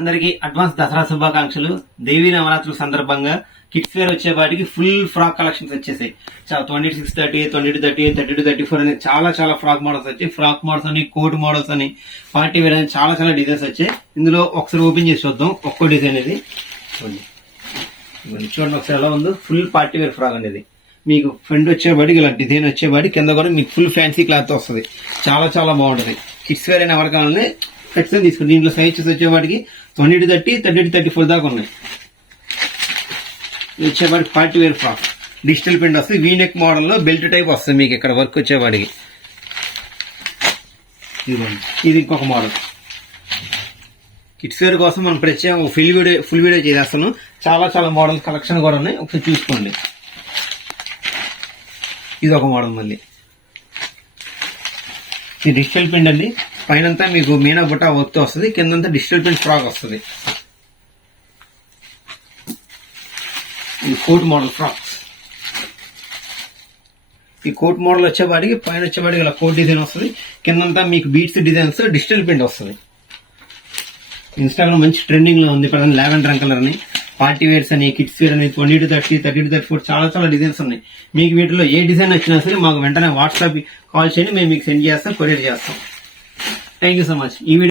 అందరికి అడ్వాన్స్ దసరా శుభాకాంక్షలు. దేవీ నవరాత్రుల సందర్భంగా కిడ్స్ వేర్ వచ్చేవాటికి ఫుల్ ఫ్రాక్ కలెక్షన్స్ వచ్చేసాయి. 2630, 2230, 3234 అని చాలా ఫ్రాక్ మోడల్స్ వచ్చాయి. ఫ్రాక్ మోడల్స్ అని, కోట్ మోడల్స్ అని, పార్టీ వేర్ అని చాలా డిజైన్స్ వచ్చాయి. ఇందులో ఒకసారి ఓపెన్ చేసి చూద్దాం ఒక్కో డిజైన్ ఇది. చూడండి ఒకసారి ఎలా ఉందో. ఫుల్ పార్టీ వేర్ ఫ్రాక్ అనేది మీకు ఫ్రంట్ వచ్చేవాడికి ఇలా డిజైన్ వచ్చేవాడి, కింద కూడా మీకు ఫుల్ ఫ్యాన్సీ క్లాత్ వస్తుంది. చాలా బాగుంటుంది. కిడ్స్ వేర్ అయిన ఎవరి కావాలని ఖచ్చితంగా తీసుకోండి. దీంట్లో సైజెస్ వచ్చేవాడికి 2230, 3234 దాకా ఉన్నాయి. వచ్చేవాడికి party wear frock digital print వస్తుంది. వీనెక్ మోడల్ లో బెల్ట్ టైప్ వస్తుంది మీకు ఇక్కడ వర్క్ వచ్చేవాడికి. ఇది ఇంకొక మోడల్. కిడ్స్ వేర్ కోసం మనం ప్రత్యేకంగా ఫుల్ వీడియో చేసేస్తాను. చాలా మోడల్ కలెక్షన్ కూడా ఉన్నాయి, ఒకసారి చూసుకోండి. ఇది ఒక మోడల్. మళ్ళీ ఇది డిజిటల్ ప్రింట్ అండి. పైనంతా మీకు మీనా బుట్ట వర్క్ వస్తుంది, కిందంతా డిజిటల్ ప్రింట్ ఫ్రాక్ వస్తుంది. ఇది కోట్ మోడల్ ఫ్రాక్స్. ఈ కోట్ మోడల్ వచ్చేవాడికి పైన వచ్చేవాడికి ఇలా కోట్ డిజైన్ వస్తుంది, కిందంతా మీకు బీట్స్ డిజైన్స్ డిజిటల్ ప్రింట్ వస్తుంది. ఇన్స్టాగ్రామ్ మంచి ట్రెండింగ్ లో ఉంది ఇప్పుడు. లావెండర్ కలర్ అని, పార్టీ వేర్స్ అని, కిడ్స్ వేర్ అని, 2230, 3234 చాలా డిజైన్స్ ఉన్నాయి. మీకు వీటిలో ఏ డిజైన్ వచ్చినా సరే మాకు వెంటనే వాట్సాప్ కాల్ చేయండి, మేము మీకు సెండ్ చేస్తాం, కొరియర్ చేస్తాం. Thank you so much. ఈ వీడియో